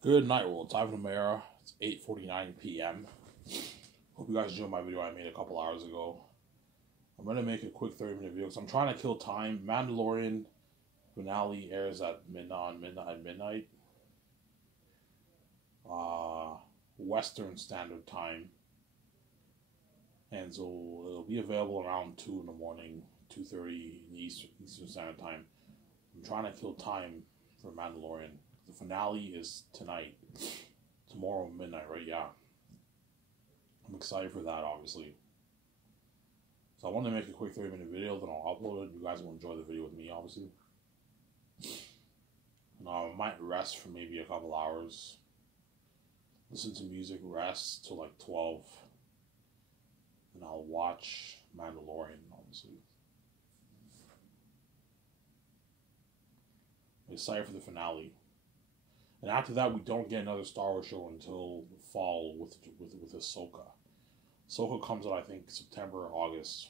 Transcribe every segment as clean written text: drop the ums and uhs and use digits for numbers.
Good night, world. It's Ivan Amara. It's 8:49 p.m. Hope you guys enjoyed my video I made a couple hours ago. I'm going to make a quick 30-minute video because I'm trying to kill time. Mandalorian finale airs at midnight. Western Standard Time. And so it'll be available around 2 in the morning, 2:30 Eastern Standard Time. I'm trying to kill time for Mandalorian. The finale is tonight. Tomorrow midnight, right? Yeah. I'm excited for that, obviously. So I want to make a quick 30-minute video, then I'll upload it. You guys will enjoy the video with me, obviously. I might rest for maybe a couple hours. Listen to music, rest till like 12. And I'll watch Mandalorian, obviously. I'm excited for the finale. And after that, we don't get another Star Wars show until fall with Ahsoka. Ahsoka comes out, I think, September or August.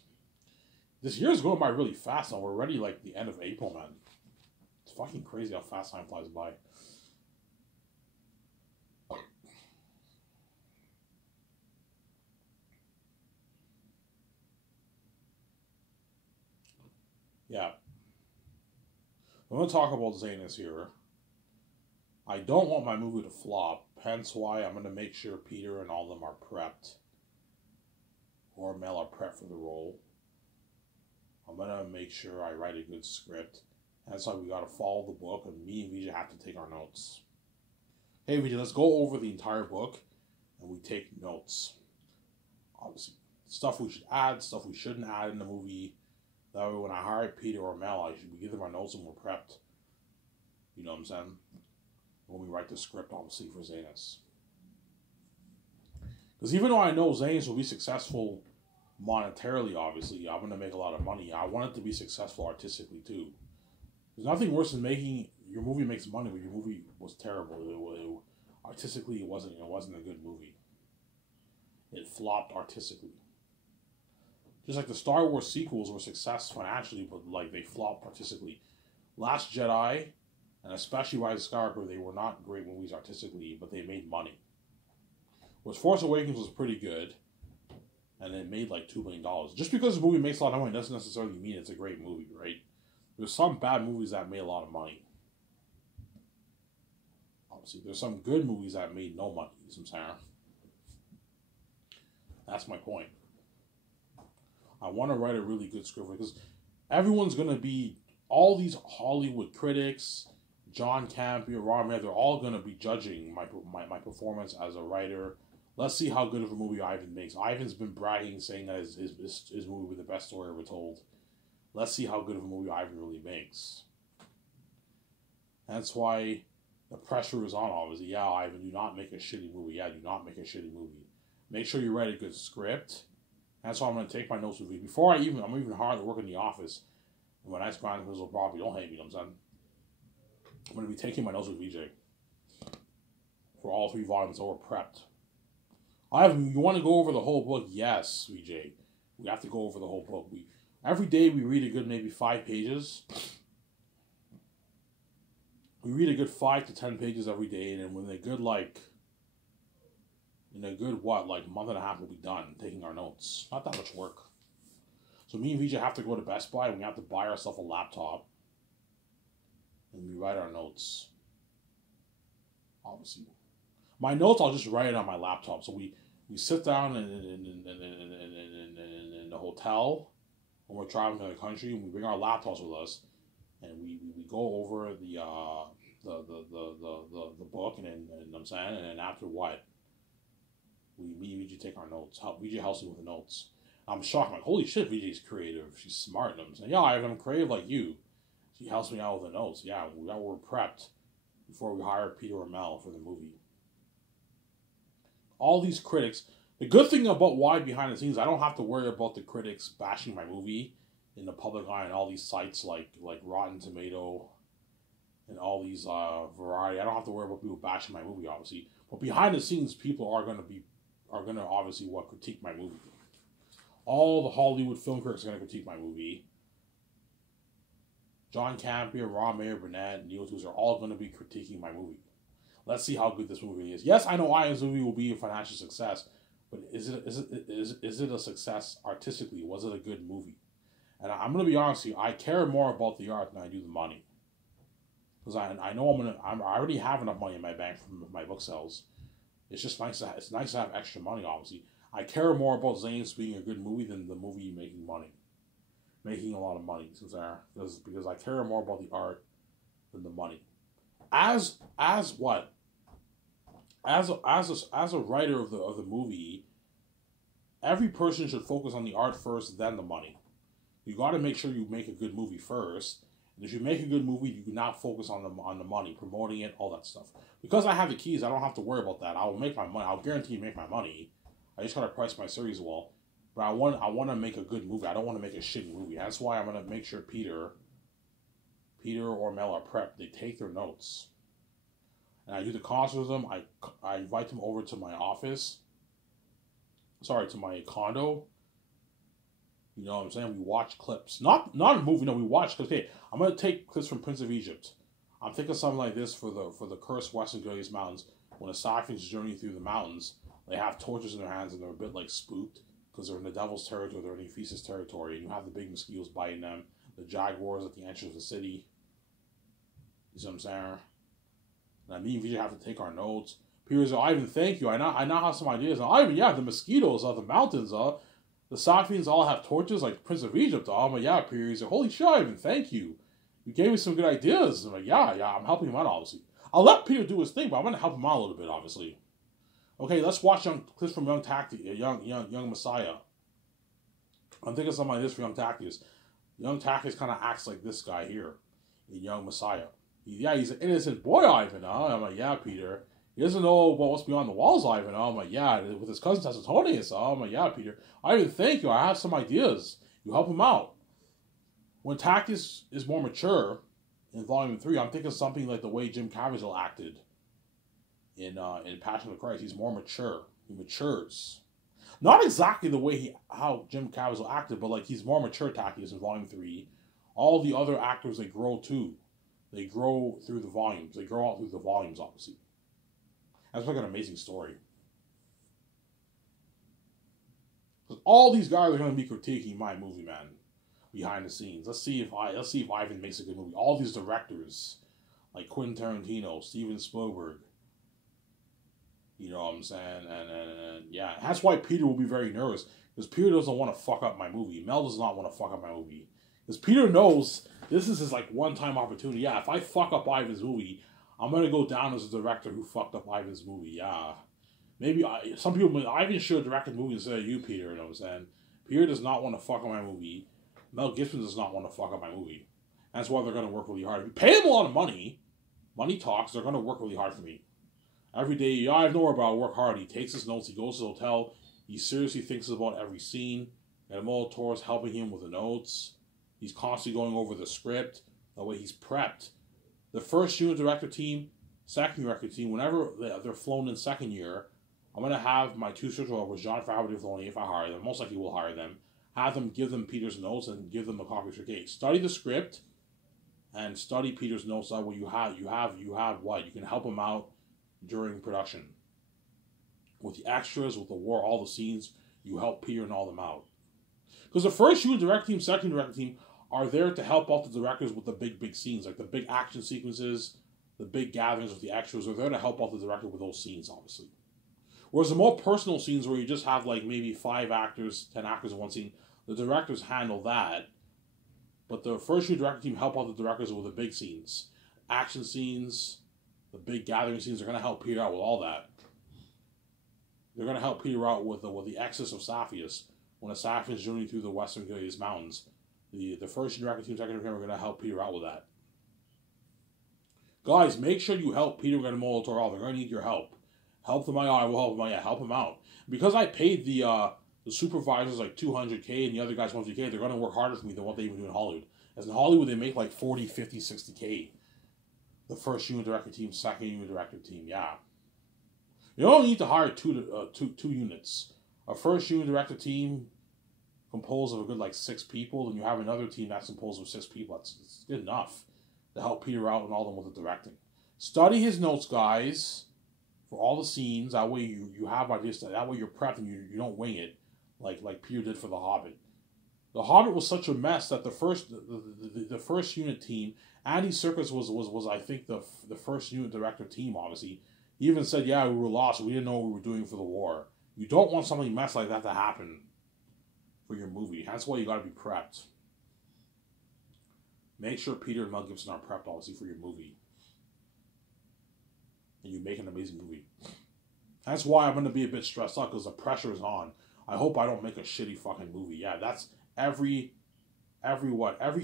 This year is going by really fast now. We're already like the end of April, man. It's fucking crazy how fast time flies by. Yeah. I'm going to talk about Zanus here. I don't want my movie to flop, hence why I'm going to make sure Peter and all of them are prepped. Or Mel are prepped for the role. I'm going to make sure I write a good script. That's why we got to follow the book, and me and Vijay have to take our notes. Hey Vijay, let's go over the entire book, and we take notes. Obviously, stuff we should add, stuff we shouldn't add in the movie. That way when I hire Peter or Mel, we give them our notes and we're prepped. You know what I'm saying? When we write the script, obviously, for Zanus. Because even though I know Zanus will be successful monetarily, obviously, I'm going to make a lot of money. I want it to be successful artistically, too. There's nothing worse than making your movie makes money, but your movie was terrible. Artistically, it wasn't a good movie. It flopped artistically. Just like the Star Wars sequels were successful financially, but like they flopped artistically. Last Jedi, and especially Rise of Skywalker, they were not great movies artistically, but they made money. Whereas Force Awakens was pretty good, and it made like $2 million. Just because the movie makes a lot of money doesn't necessarily mean it's a great movie, right? There's some bad movies that made a lot of money. Obviously, there's some good movies that made no money. You know what I'm saying? That's my point. I want to write a really good script because everyone's going to be, all these Hollywood critics, John Campea, Rob Mayer, they're all going to be judging my performance as a writer. Let's see how good of a movie Ivan makes. Ivan's been bragging, saying that his movie was the best story ever told. Let's see how good of a movie Ivan really makes. That's why the pressure is on, obviously. Yeah, Ivan, do not make a shitty movie. Yeah, do not make a shitty movie. Make sure you write a good script. That's why I'm going to take my notes with me. I'm even hard to work in the office. And when I grind physical property, don't hate me, you know what I'm saying? I'm going to be taking my notes with VJ. For all 3 volumes that were prepped. You want to go over the whole book? Yes, VJ. We have to go over the whole book. Every day we read a good maybe 5 pages. We read a good 5 to 10 pages every day, and then when they're good, in a good, month and a half, we'll be done taking our notes. Not that much work. So me and Vijay have to go to Best Buy, and we have to buy ourselves a laptop. And we write our notes. Obviously. My notes, I'll just write it on my laptop. So we sit down in the hotel when we're traveling to the country, and we bring our laptops with us, and we go over the book, and I'm saying, and then after what? Me and VJ take our notes. VJ helps me with the notes. I'm shocked. I'm like, holy shit, VJ's creative. She's smart. And I'm saying, yeah, I'm creative like you. She helps me out with the notes. Yeah, we're prepped before we hire Peter or Mel for the movie. All these critics. The good thing about why behind the scenes, I don't have to worry about the critics bashing my movie in the public eye and all these sites like Rotten Tomato and all these Variety. I don't have to worry about people bashing my movie, obviously. But behind the scenes, people are going to obviously critique my movie. All the Hollywood film critics are going to critique my movie. John Campea, Ron Mayer, Burnett, Neil Tooze are all going to be critiquing my movie. Let's see how good this movie is. Yes, I know Ivan's movie will be a financial success, but is it a success artistically? Was it a good movie? And I'm gonna be honest with you, I care more about the art than I do the money. Because I know I already have enough money in my bank from my book sales. It's just nice it's nice to have extra money. Obviously, I care more about Zane's being a good movie than the movie making a lot of money. Because I care more about the art than the money. As what? As a writer of the movie, every person should focus on the art first, then the money. You got to make sure you make a good movie first. And if you make a good movie, you can now focus on the money, promoting it, all that stuff. Because I have the keys, I don't have to worry about that. I will make my money. I'll guarantee you make my money. I just gotta price my series well. But I want to make a good movie. I don't want to make a shitty movie. That's why I'm gonna make sure Peter or Mel are prepped. They take their notes. And I do the concert with them. I invite them over to my office. To my condo. You know what I'm saying? We watch clips. Not a movie, no, we watch clips. Hey, I'm gonna take clips from Prince of Egypt. I'm thinking something like this for the cursed Western Ghats Mountains. When the Safavids journey through the mountains, they have torches in their hands and they're a bit like spooked because they're in the devil's territory, they're in Ephesus territory, and you have the big mosquitoes biting them, the jaguars at the entrance of the city. You see what I'm saying? And me and Vijay have to take our notes. Peter's like, Ivan, thank you. I now have some ideas. Now, Ivan, yeah, the mosquitoes the mountains, the Safavids all have torches like Prince of Egypt. I'm like, yeah, Peter. He's like, holy shit, Ivan, thank you. You gave me some good ideas. I'm like, yeah, I'm helping him out, obviously. I'll let Peter do his thing, but I'm going to help him out a little bit, obviously. Okay, let's watch clips from Young Messiah. I'm thinking something like this for Young Tactius. Young Tactius kind of acts like this guy here in Young Messiah. He's an innocent boy, Ivan. I'm like, yeah, Peter. He doesn't know about what's beyond the walls, Ivan. I'm like, yeah, with his cousin Tessitonius. I'm like, yeah, Peter. Ivan, thank you. I have some ideas. You help him out. When Tactius is more mature in Volume 3, I'm thinking something like the way Jim Caviezel acted in Passion of the Christ. He's more mature. He matures. Not exactly the way how Jim Caviezel acted, but like he's more mature Tactius in Volume 3. All the other actors, they grow too. They grow through the volumes. They grow out through the volumes, obviously. That's like an amazing story. Because all these guys are going to be critiquing my movie, man. Behind the scenes. Let's see if Ivan makes a good movie. All these directors, like Quentin Tarantino, Steven Spielberg. You know what I'm saying? And yeah, that's why Peter will be very nervous. Because Peter doesn't want to fuck up my movie. Mel does not want to fuck up my movie. Because Peter knows this is his like one-time opportunity. Yeah, if I fuck up Ivan's movie, I'm going to go down as a director who fucked up Ivan's movie. Yeah. Maybe some people, Ivan should have directed the movie instead of you, Peter. You know what I'm saying? Peter does not want to fuck up my movie. Mel Gibson does not want to fuck up my movie. That's why they're going to work really hard. If you pay them a lot of money, money talks, they're going to work really hard for me. Every day, yeah, I know about work hard. He takes his notes, he goes to the hotel, he seriously thinks about every scene. And Molitor is helping him with the notes. He's constantly going over the script. That way he's prepped. The first unit director team, second director team, whenever they're flown in second year, I'm going to have my two search with John Favreau and Filoni, if I hire them. Most likely will hire them. Have them give them Peter's notes and give them a copy of your case. Study the script and study Peter's notes. That way you have what? You can help him out during production. With the extras, with the war, all the scenes, you help Peter and all them out. Because the first unit director team, second director team are there to help out the directors with the big scenes, like the big action sequences, the big gatherings with the extras. They're there to help out the director with those scenes, obviously. Whereas the more personal scenes where you just have like maybe 5 actors, 10 actors in one scene, the directors handle that. But the first unit director team help out the directors with the big scenes. Action scenes, the big gathering scenes, are going to help Peter out with all that. They're going to help Peter out with the excess of Cepheus. When the Safavids journey through the Western Ghats Mountains, the first director team, second director team are going to help Peter out with that. Guys, make sure you help Peter get a Molitor out. They're going to need your help. Help them out. I will help them out. Yeah, help them out. Because I paid the supervisors like $200K and the other guys $100K, they're going to work harder for me than what they even do in Hollywood. As in Hollywood, they make like 40, 50, 60K. The first unit director team, second unit director team, yeah. You only need to hire two units. A first unit director team composed of a good like 6 people, and you have another team that's composed of 6 people. It's good enough to help Peter out and all them with the directing. Study his notes, guys, for all the scenes. That way you have ideas. That way you're prepped and you don't wing it like Peter did for The Hobbit. The Hobbit was such a mess that the first unit team, Andy Serkis was I think the first unit director team. Obviously, he even said, "Yeah, we were lost. We didn't know what we were doing for the war." You don't want something mess like that to happen for your movie. That's why you got to be prepped. Make sure Peter and Mel Gibson are prepped, obviously, for your movie, and you make an amazing movie. That's why I'm going to be a bit stressed out, because the pressure is on. I hope I don't make a shitty fucking movie. Yeah, that's every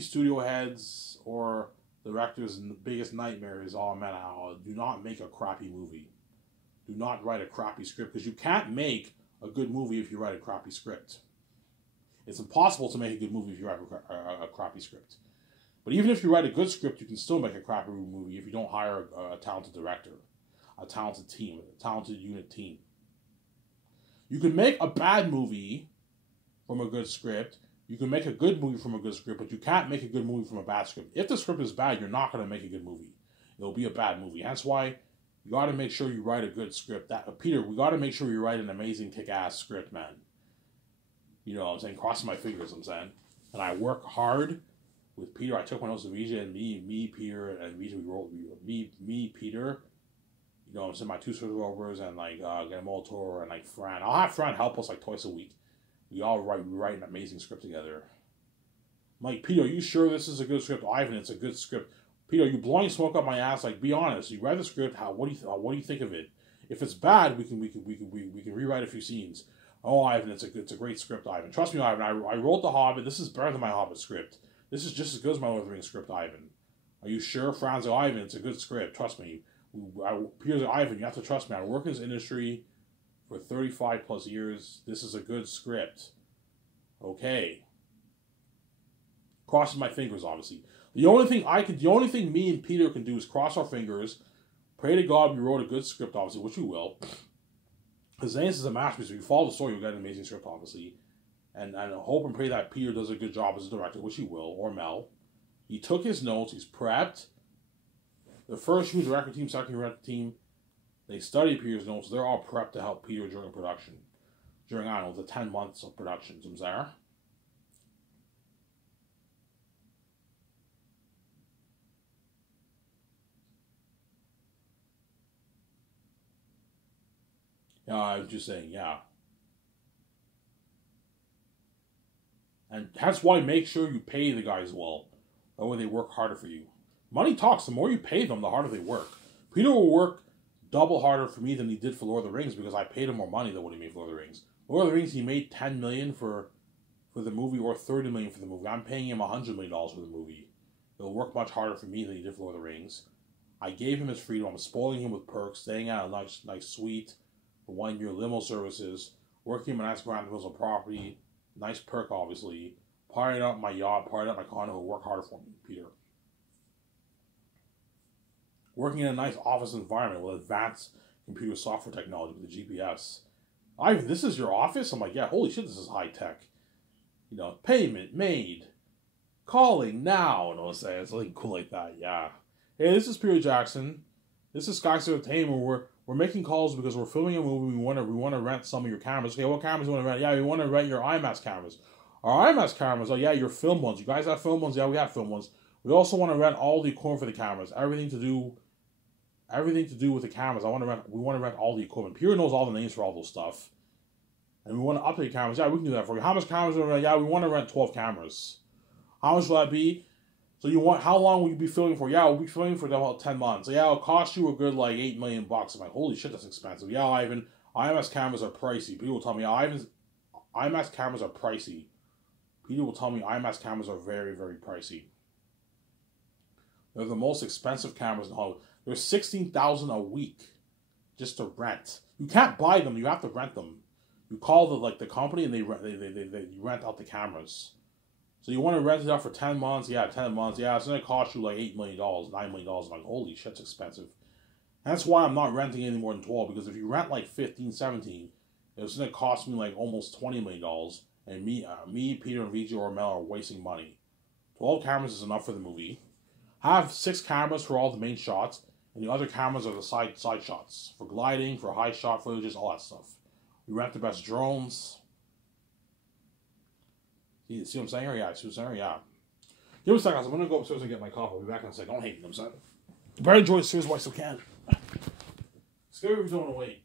studio heads or director's biggest nightmare is, oh man, do not make a crappy movie. Do not write a crappy script, because you can't make a good movie if you write a crappy script. It's impossible to make a good movie if you write a crappy script. But even if you write a good script, you can still make a crappy movie if you don't hire a talented director, a talented team, a talented unit team. You can make a bad movie from a good script. You can make a good movie from a good script, but you can't make a good movie from a bad script. If the script is bad, you're not going to make a good movie. It'll be a bad movie. That's why you got to make sure you write a good script. Peter, we got to make sure you write an amazing kick-ass script, man. You know what I'm saying? Crossing my fingers, I'm saying. And I work hard with Peter. I took my notes to Vijay, and me, Peter, and Vijay, we wrote, Peter, you know what I'm saying, my two Swiss rovers, and like Guillermo Toro, and like Fran. I'll have Fran help us like twice a week. We write an amazing script together. I'm like, Peter, are you sure this is a good script? Ivan, it's a good script. Peter, are you blowing smoke up my ass? Like, be honest. You read the script. What do you think of it? If it's bad, we can rewrite a few scenes. Oh, Ivan, it's a great script, Ivan. Trust me, Ivan. I wrote The Hobbit. This is better than my Hobbit script. This is just as good as my Lord of the Rings script, Ivan. Are you sure? Franz, Ivan, it's a good script. Trust me. Peter's Ivan, you have to trust me. I work in this industry for 35 plus years. This is a good script. Okay. Crossing my fingers, obviously. The only thing me and Peter can do is cross our fingers, pray to God we wrote a good script, obviously, which we will. Because Zane's is a masterpiece. If you follow the story, you'll get an amazing script, obviously. And hope and pray that Peter does a good job as a director, which he will, or Mel. He took his notes, he's prepped. The first unit director team, second unit director team, they studied Peter's notes. They're all prepped to help Peter during production. During, I don't know, the 10 months of production. There. Yeah, I was just saying, yeah. And that's why make sure you pay the guys well. That way they work harder for you. Money talks. The more you pay them, the harder they work. Peter will work double harder for me than he did for Lord of the Rings, because I paid him more money than what he made for Lord of the Rings. Lord of the Rings, he made $10 million for the movie, or $30 million for the movie. I'm paying him $100 million for the movie. He'll work much harder for me than he did for Lord of the Rings. I gave him his freedom. I'm spoiling him with perks, staying at a nice suite, for 1 year limo services, working in a nice grand property, nice perk, obviously, partying up my yacht, partying up my condo. He'll work harder for me, Peter. Working in a nice office environment with advanced computer software technology with the GPS. Ivan, this is your office? I'm like, yeah, holy shit, this is high tech. You know, payment made. Calling now. You know what I'm saying? Something cool like that, yeah. Hey, this is Peter Jackson. This is Sky's Entertainment. We're making calls because we're filming a movie. We want to rent some of your cameras. Okay, what cameras do you want to rent? Yeah, we want to rent your IMAX cameras. Our IMAX cameras, oh yeah, your film ones. You guys have film ones? Yeah, we have film ones. We also want to rent all the equipment for the cameras. Everything to do with the cameras. We want to rent all the equipment. Peter knows all the names for all those stuff. And we want to update cameras. Yeah, we can do that for you. How much cameras do we rent? Yeah, we want to rent 12 cameras. How much will that be? So how long will you be filming for? Yeah, we'll be filming for about 10 months. So yeah, it'll cost you a good like $8 million. I'm like, holy shit, that's expensive. Yeah, Ivan, IMAX cameras are pricey. People will tell me, yeah, IMAX cameras are pricey. People will tell me IMAX cameras are very, very pricey. They're the most expensive cameras in Hollywood. They're $16,000 a week just to rent. You can't buy them. You have to rent them. You call the company and you rent out the cameras. So you want to rent it out for 10 months? Yeah, 10 months. Yeah, it's going to cost you like $8 million, $9 million. I'm like, holy shit, it's expensive. And that's why I'm not renting any more than 12, because if you rent like 15, 17, it's going to cost me like almost $20 million. And me, Peter, and Vijay or Mel are wasting money. 12 cameras is enough for the movie. Have 6 cameras for all the main shots. And the other cameras are the side shots for gliding, for high shot footages, all that stuff. We rent the best drones. See what I'm saying? Yeah, see what I'm saying? Yeah. Give me a second, I'm gonna go upstairs and get my coffee. I'll be back in a second. Don't hate me, I'm saying. Better enjoy the series while I still can. Scary if you don't want to wait.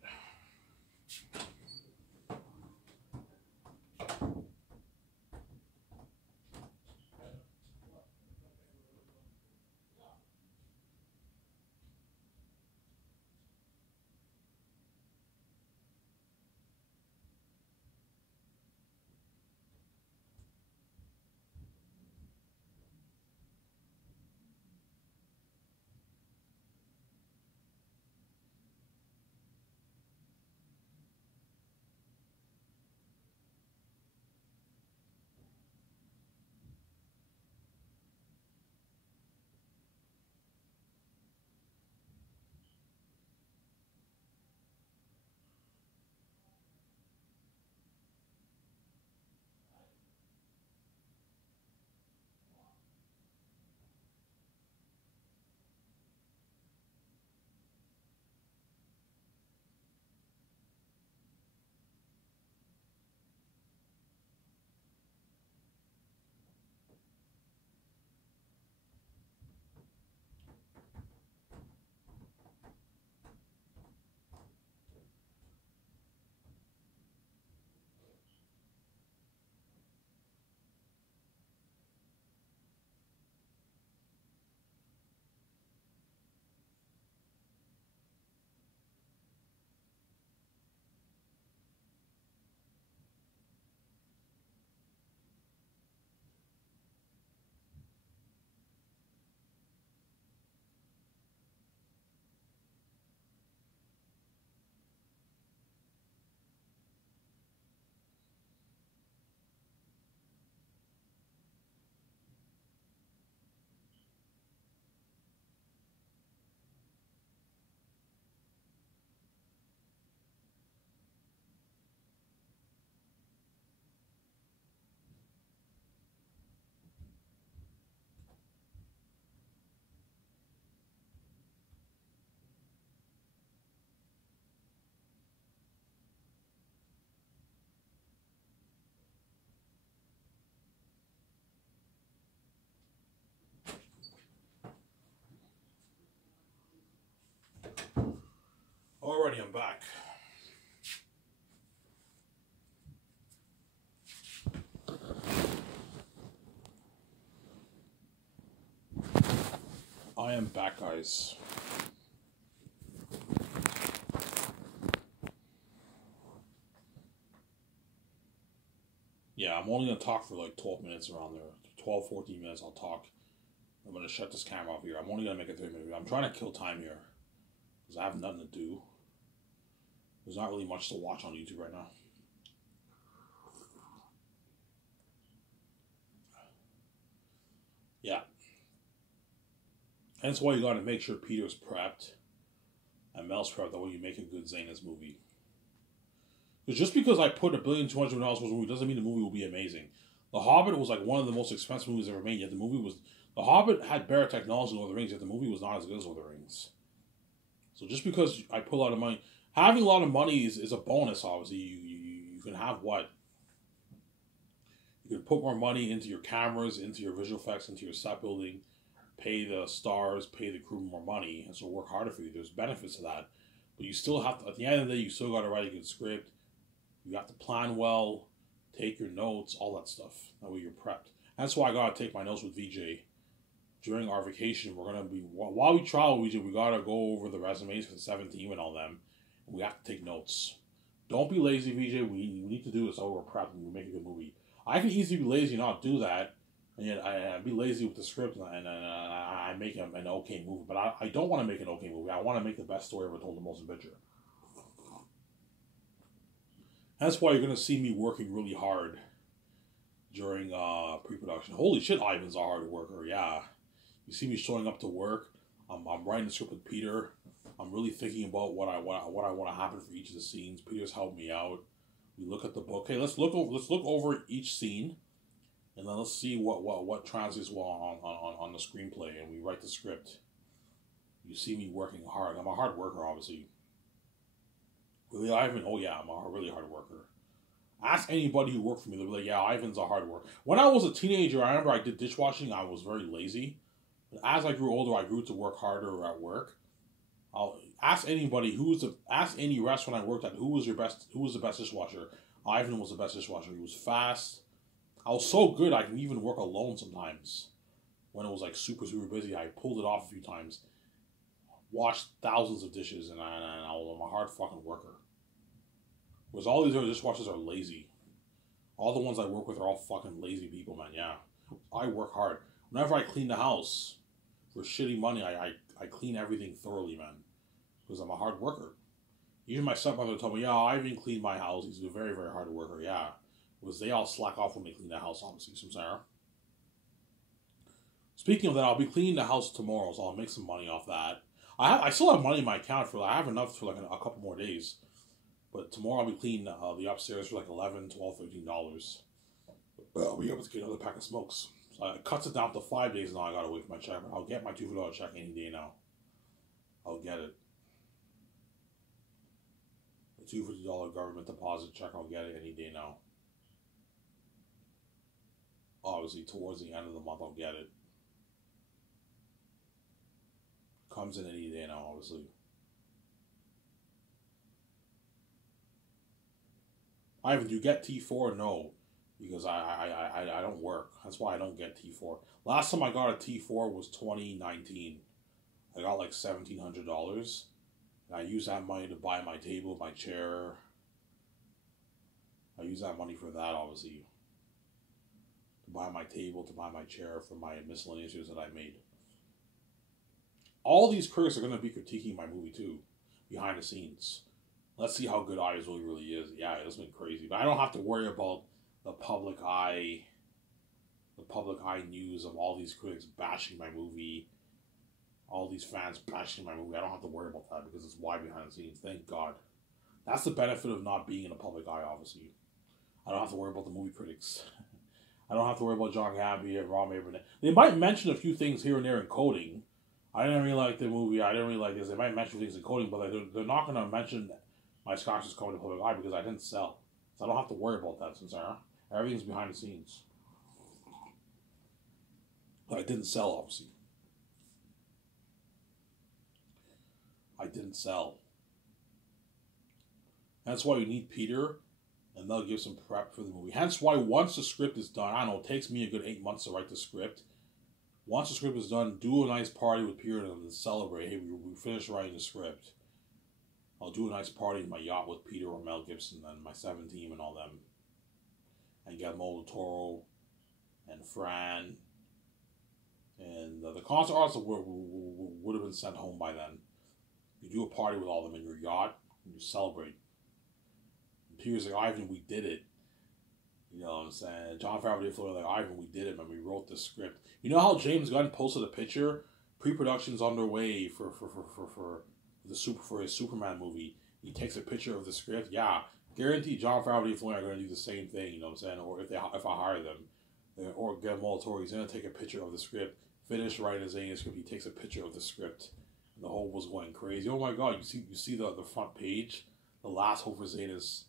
Alrighty, I'm back. I am back, guys. Yeah, I'm only going to talk for like 12 minutes around there. 12, 14 minutes I'll talk. I'm going to shut this camera off here. I'm only going to make a 3-minute video. I'm trying to kill time here. Because I have nothing to do. There's not really much to watch on YouTube right now. Yeah. That's why you got to make sure Peter's prepped. And Mel's prepped. That way you make a good Zayn's movie. Because just because I put $1,200,000,000 for a movie doesn't mean the movie will be amazing. The Hobbit was like one of the most expensive movies ever made, yet the movie was... The Hobbit had better technology than Lord of the Rings, yet the movie was not as good as Lord of the Rings. So just because I put a lot of money... Having a lot of money is a bonus, obviously. You can have what? You can put more money into your cameras, into your visual effects, into your set building, pay the stars, pay the crew more money, and so work harder for you. There's benefits to that. But you still have to... At the end of the day, you still got to write a good script. You have to plan well, take your notes, all that stuff. That way you're prepped. That's why I got to take my notes with VJ. During our vacation, we're going to be... While we travel, we got to go over the resumes for the 17 and all them. And we have to take notes. Don't be lazy, VJ. We need to do this so we're prepped and we make a good movie. I can easily be lazy and not do that. And yet I be lazy with the script and I make an okay movie. But I don't want to make an okay movie. I want to make the best story ever told, the most adventure. That's why you're going to see me working really hard during pre-production. Holy shit, Ivan's a hard worker, yeah. You see me showing up to work. I'm writing the script with Peter. I'm really thinking about what I want to happen for each of the scenes. Peter's helped me out. We look at the book. Hey, let's look over each scene, and then let's see what translates well on the screenplay, and we write the script. You see me working hard. I'm a hard worker, obviously. Really, Ivan? Oh yeah, I'm a really hard worker. Ask anybody who worked for me. They'll be like, yeah, Ivan's a hard worker. When I was a teenager, I remember I did dishwashing. I was very lazy. But as I grew older, I grew to work harder at work. I'll ask anybody ask any restaurant I worked at who was the best dishwasher. Ivan was the best dishwasher. He was fast. I was so good I can even work alone sometimes. When it was like super busy, I pulled it off a few times. Washed thousands of dishes, and I'm a hard fucking worker. Whereas all these other dishwashers are lazy. All the ones I work with are all fucking lazy people, man. Yeah, I work hard. Whenever I clean the house for shitty money, I clean everything thoroughly, man. Because I'm a hard worker. Even my stepmother told me, yeah, I even cleaned my house. He's a very, very hard worker, yeah. Because they all slack off when they clean the house, obviously, some Sarah. Speaking of that, I'll be cleaning the house tomorrow, so I'll make some money off that. I still have money in my account I have enough for like a couple more days. But tomorrow I'll be cleaning the upstairs for like $11, $12, $13. I'll be able to get another pack of smokes. So it cuts it down to 5 days now. I gotta wait for my check. But I'll get my $2 check any day now. I'll get it. The $250 government deposit check, I'll get it any day now. Obviously, towards the end of the month, I'll get it. Comes in any day now, obviously. Ivan, do you get T4? No, because I don't work. That's why I don't get T4. Last time I got a T4 was 2019. I got like $1,700. And I used that money to buy my table, my chair. I use that money for that, obviously. To buy my table, to buy my chair for my miscellaneous use that I made. All these critics are going to be critiquing my movie too, behind the scenes. Let's see how good Eyes really is. Yeah, it's been crazy. But I don't have to worry about the public eye news of all these critics bashing my movie, all these fans bashing my movie. I don't have to worry about that because it's wide behind the scenes. Thank God. That's the benefit of not being in the public eye, obviously. I don't have to worry about the movie critics. I don't have to worry about John Gabby and Rob Abraham. They might mention a few things here and there in coding. I didn't really like the movie. I didn't really like this. They might mention things in coding, but they're not going to mention my scotch is coming to public eye because I didn't sell. So I don't have to worry about that, since everything's behind the scenes. I didn't sell, obviously. I didn't sell. That's why you need Peter, and they'll give some prep for the movie. Hence why once the script is done, I don't know, it takes me a good 8 months to write the script. Once the script is done, do a nice party with Peter and celebrate. Hey, we finished writing the script. I'll do a nice party in my yacht with Peter or Mel Gibson and my 7 team and all them. And Guillermo del Toro and Fran. And the concert artists would have been sent home by then. You do a party with all of them in your yacht and you celebrate. And Peter's like, Ivan, we did it. You know what I'm saying? Jon Favreau did like, Ivan, we did it, man. We wrote the script. You know how James Gunn posted a picture? Pre-production's underway for his Superman movie. He takes a picture of the script. Yeah, guarantee Jon Favreau and Floyd are going to do the same thing. You know what I'm saying? Or if I hire them, or Guillermo del Toro, he's going to take a picture of the script. Finish writing his script. He takes a picture of the script. And the whole was going crazy. Oh my God! You see the front page. The Last Hope for Zanus.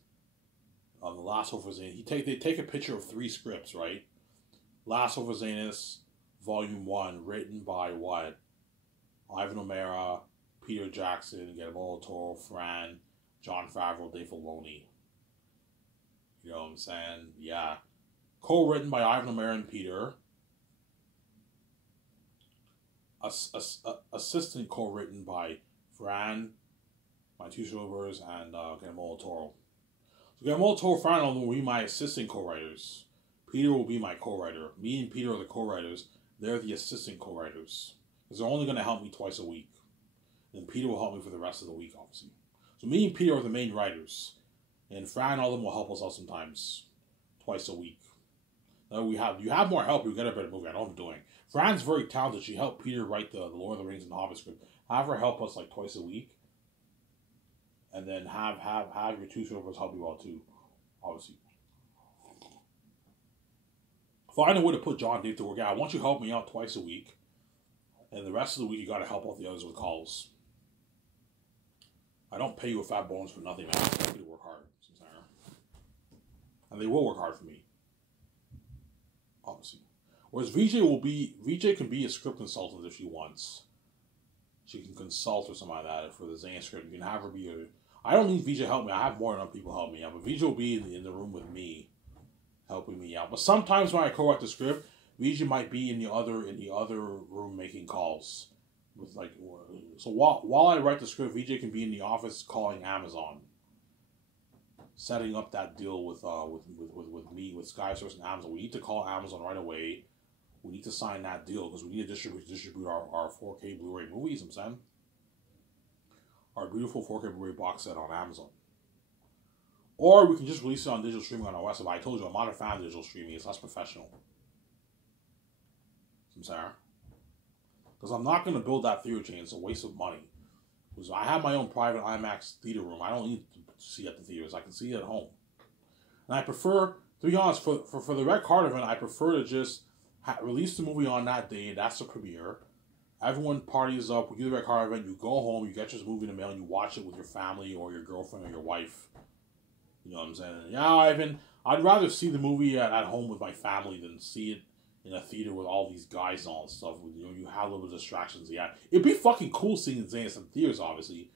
The Last Hope for Zanus. They take a picture of 3 scripts, right? Last Hope for Zanus, Volume 1, written by what? Ivan O'Mara, Peter Jackson, Guillermo del Toro, Fran, Jon Favreau, Dave Filoni. You know what I'm saying? Yeah. Co-written by Ivan O'Mara and Peter. Assistant co-written by Fran, my 2 Silvers, and Guillermo del Toro. So Guillermo del Toro, Fran will be my assistant co-writers. Peter will be my co-writer. Me and Peter are the co-writers. They're the assistant co-writers. Because they're only going to help me twice a week. And Peter will help me for the rest of the week, obviously. So me and Peter are the main writers. And Fran and all of them will help us out sometimes. Twice a week. Now you have more help, you get a better movie. I know what I'm doing. Fran's very talented. She helped Peter write the Lord of the Rings and the Hobbit script. Have her help us like twice a week. And then have your 2 servers help you out too. Obviously. Find a way to put John Dave to work. Yeah, I want you to help me out twice a week. And the rest of the week, you got to help out the others with calls. I don't pay you a fat bonus for nothing, man. I expect you to work hard. And they will work hard for me. Obviously. Whereas VJ can be a script consultant if she wants. She can consult or something like that for the Zane script. You can have her be a... I don't need VJ help me. I have more than enough people help me out. But VJ will be in the room with me, helping me out. But sometimes when I co-write the script, VJ might be in the other room making calls. With like, so while I write the script, VJ can be in the office calling Amazon, setting up that deal with me, with SkySource and Amazon. We need to call Amazon right away. We need to sign that deal because we need to distribute our 4K Blu-ray movies. I'm saying our beautiful 4K Blu-ray box set on Amazon, or we can just release it on digital streaming on our website. But I told you I'm not a fan of digital streaming; it's less professional. I'm sorry. Because I'm not going to build that theater chain. It's a waste of money. Because I have my own private IMAX theater room. I don't need to see at the theaters. I can see it at home. And I prefer, to be honest, for the Red Card event, I prefer to just release the movie on that day. That's the premiere. Everyone parties up. We do the Red Card event. You go home. You get your movie in the mail. And you watch it with your family or your girlfriend or your wife. You know what I'm saying? Yeah, Ivan, I'd rather see the movie at home with my family than see it in a theater with all these guys and all and stuff. You know, you have little distractions. Yeah, it'd be fucking cool seeing Zane in theaters, obviously.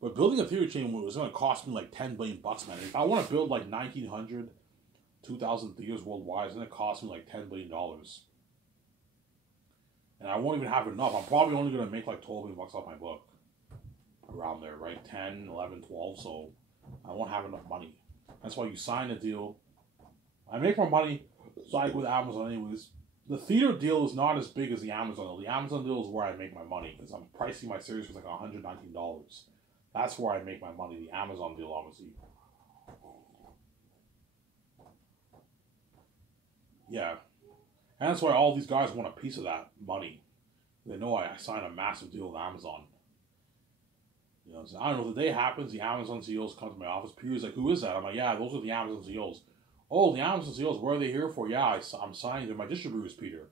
But building a theater chain is going to cost me like $10 billion, man. If I want to build like 1,900, 2,000 theaters worldwide, it's going to cost me like $10 billion. And I won't even have enough. I'm probably only going to make like $12 billion off my book. Around there, right? 10, 11, 12. So I won't have enough money. That's why you sign a deal. I make more money like with Amazon anyways. The theater deal is not as big as the Amazon deal. The Amazon deal is where I make my money because I'm pricing my series for like $119. That's where I make my money. The Amazon deal, obviously. Yeah. And that's why all these guys want a piece of that money. They know I signed a massive deal with Amazon. You know, so I don't know, the day happens, the Amazon CEOs come to my office. Peter's like, who is that? I'm like, yeah, those are the Amazon CEOs. Oh, the Amazon CEOs, what are they here for? Yeah, I'm signing. They're my distributors, Peter.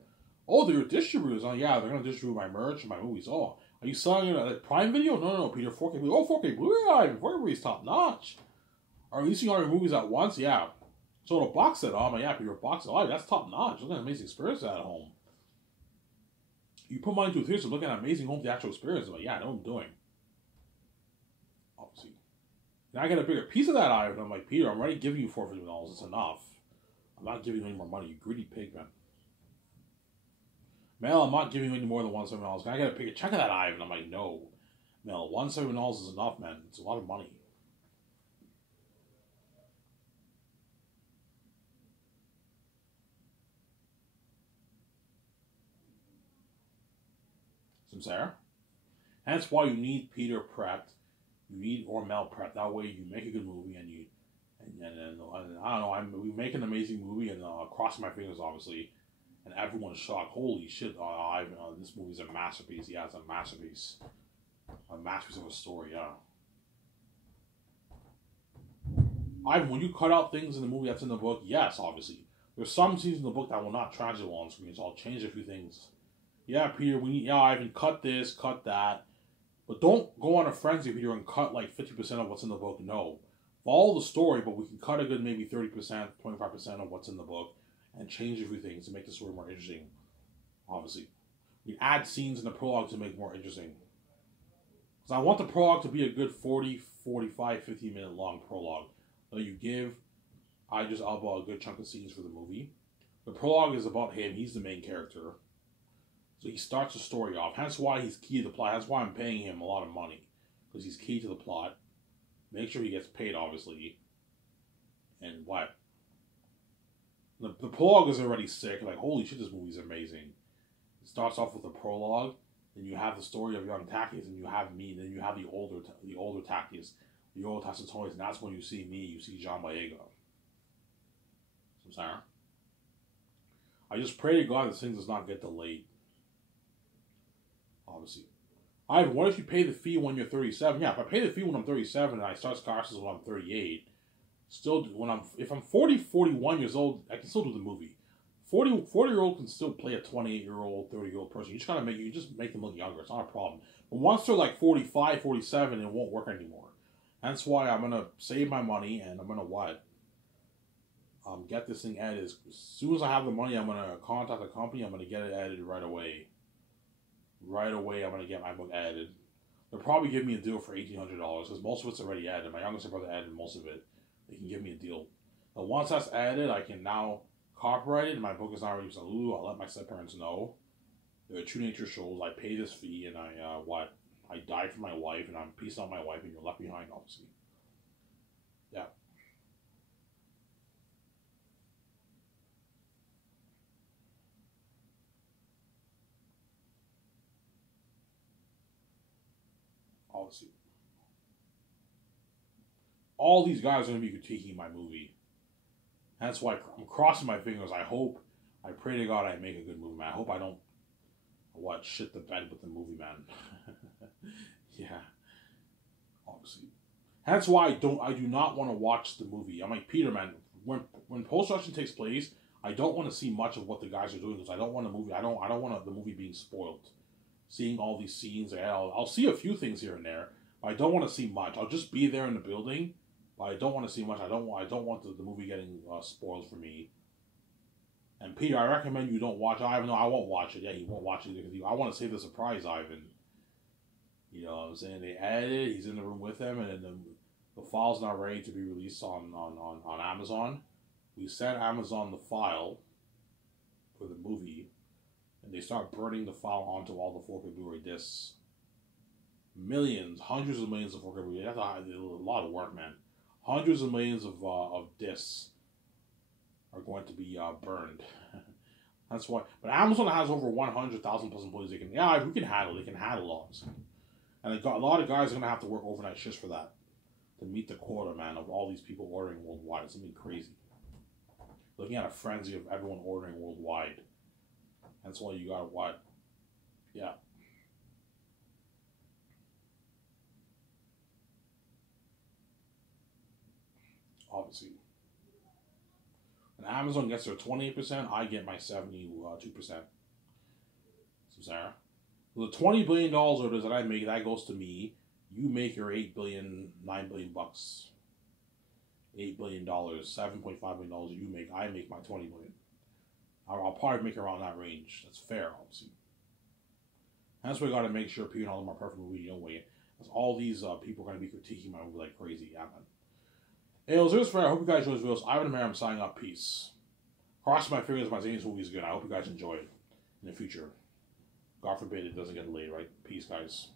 Oh, they're your distributors. Oh, yeah, they're going to distribute my merch and my movies. Oh, are you selling it at Prime Video? No, Peter, 4K Blu-ray. Oh, 4K Blu-ray. 4K Blu-ray is top notch. Are releasing all your movies at once? Yeah. So the box set, oh, my, yeah, Peter, box set. Oh, that's top notch. Look at an amazing experience at home. You put money into a theater, so look at an amazing home theatrical experience. I'm like, yeah, I know what I'm doing. Obviously. Now I get a bigger piece of that item. I'm like, Peter, I'm already giving you $450. It's enough. I'm not giving you any more money, you greedy pig, man. Mel, I'm not giving you any more than $170. Can I get a bigger check of that item? I'm like, no. Mel, $170 is enough, man. It's a lot of money. Sincere? And that's why you need Peter prepped. You need or Mel prepped. That way you make a good movie and you... And I don't know, we make an amazing movie and crossing my fingers, obviously, and everyone's shocked. Holy shit, this movie's a masterpiece. Yeah, it's a masterpiece. A masterpiece of a story, yeah. Ivan, when you cut out things in the movie that's in the book, yes, obviously. There's some scenes in the book that will not translate well on screen, so I'll change a few things. Yeah, Peter, Ivan, cut this, cut that. But don't go on a frenzy, Peter, and cut like 50% of what's in the book. No. Follow the story, but we can cut a good maybe 30%, 25% of what's in the book and change a few things to make the story more interesting, obviously. We add scenes in the prologue to make it more interesting. Because I want the prologue to be a good 40, 45, 50-minute long prologue. So you give Idris Elba a good chunk of scenes for the movie. The prologue is about him. He's the main character. So he starts the story off. Hence why he's key to the plot. That's why I'm paying him a lot of money. Because he's key to the plot. Make sure he gets paid, obviously. And what? The prologue is already sick. Like, holy shit, this movie's amazing. It starts off with a prologue. Then you have the story of young Tachyon. And you have me. Then you have the older Tachyon. The old Tacitus. And that's when you see me. You see John Boyega. I'm sorry. I just pray to God this thing does not get delayed. Obviously. Ivan, what if you pay the fee when you're 37? Yeah, if I pay the fee when I'm 37 and I start Scarces when I'm 38, if I'm 40, 41 years old, I can still do the movie. 40-year-old can still play a 28-year-old, 30-year-old person. You just make them look younger. It's not a problem. But once they're like 45, 47, it won't work anymore. That's why I'm gonna save my money and I'm gonna what? Get this thing edited. As soon as I have the money, I'm gonna contact the company. I'm gonna get it edited right away. Right away, I'm gonna get my book edited. They'll probably give me a deal for $1,800 because most of it's already edited. My youngest brother edited most of it. They can give me a deal. But once that's edited, I can now copyright it. And my book is not already Lulu. I'll let my step-parents know. They're True Nature shows. I pay this fee, and I died for my wife, and I'm peace out my wife, and you're left behind, obviously. Yeah. Obviously. All these guys are going to be critiquing my movie. That's why I'm crossing my fingers. I pray to God I make a good movie, man. I hope I don't, shit the bed with the movie, man. Yeah. Obviously. That's why I do not want to watch the movie. I'm like, Peter, man, when post-production takes place, I don't want to see much of what the guys are doing because I don't want I don't want the movie being spoiled. Seeing all these scenes, I'll see a few things here and there, but I don't want to see much. I'll just be there in the building, but I don't want to see much. I don't want the movie getting spoiled for me. And Peter, I recommend you don't watch Ivan. No, I won't watch it. Yeah, he won't watch it because I want to save the surprise, Ivan. You know what I'm saying? They added it. He's in the room with them, and then the file's not ready to be released on Amazon. We sent Amazon the file for the movie, and they start burning the file onto all the 4K Blu-ray discs. Millions, hundreds of millions of 4K Blu-ray. That's a lot of work, man. Hundreds of millions of discs are going to be burned. That's why. But Amazon has over 100,000 plus employees. We can handle. They can handle all this. And a lot of guys are going to have to work overnight shifts for that to meet the quota, man, of all these people ordering worldwide. It's something crazy. Looking at a frenzy of everyone ordering worldwide. That's why you got what? Yeah. Obviously. When Amazon gets their 28%, I get my 72%. So, Sarah. The $20 billion orders that I make, that goes to me. You make your $8 billion, $9 billion bucks. $8 billion, $7.5 billion you make. I make my $20 billion. I'll probably make around that range. That's fair, obviously. That's why we got to make sure people know my perfect movie, you know, way. Because all these people are going to be critiquing my movie like crazy. Yeah, man. Hey, it was this fair. I hope you guys enjoyed this video. Ivan Mayer, I'm signing up. Peace. Crossing my fingers, my Zanies movie is good. I hope you guys enjoy it in the future. God forbid it doesn't get delayed, right? Peace, guys.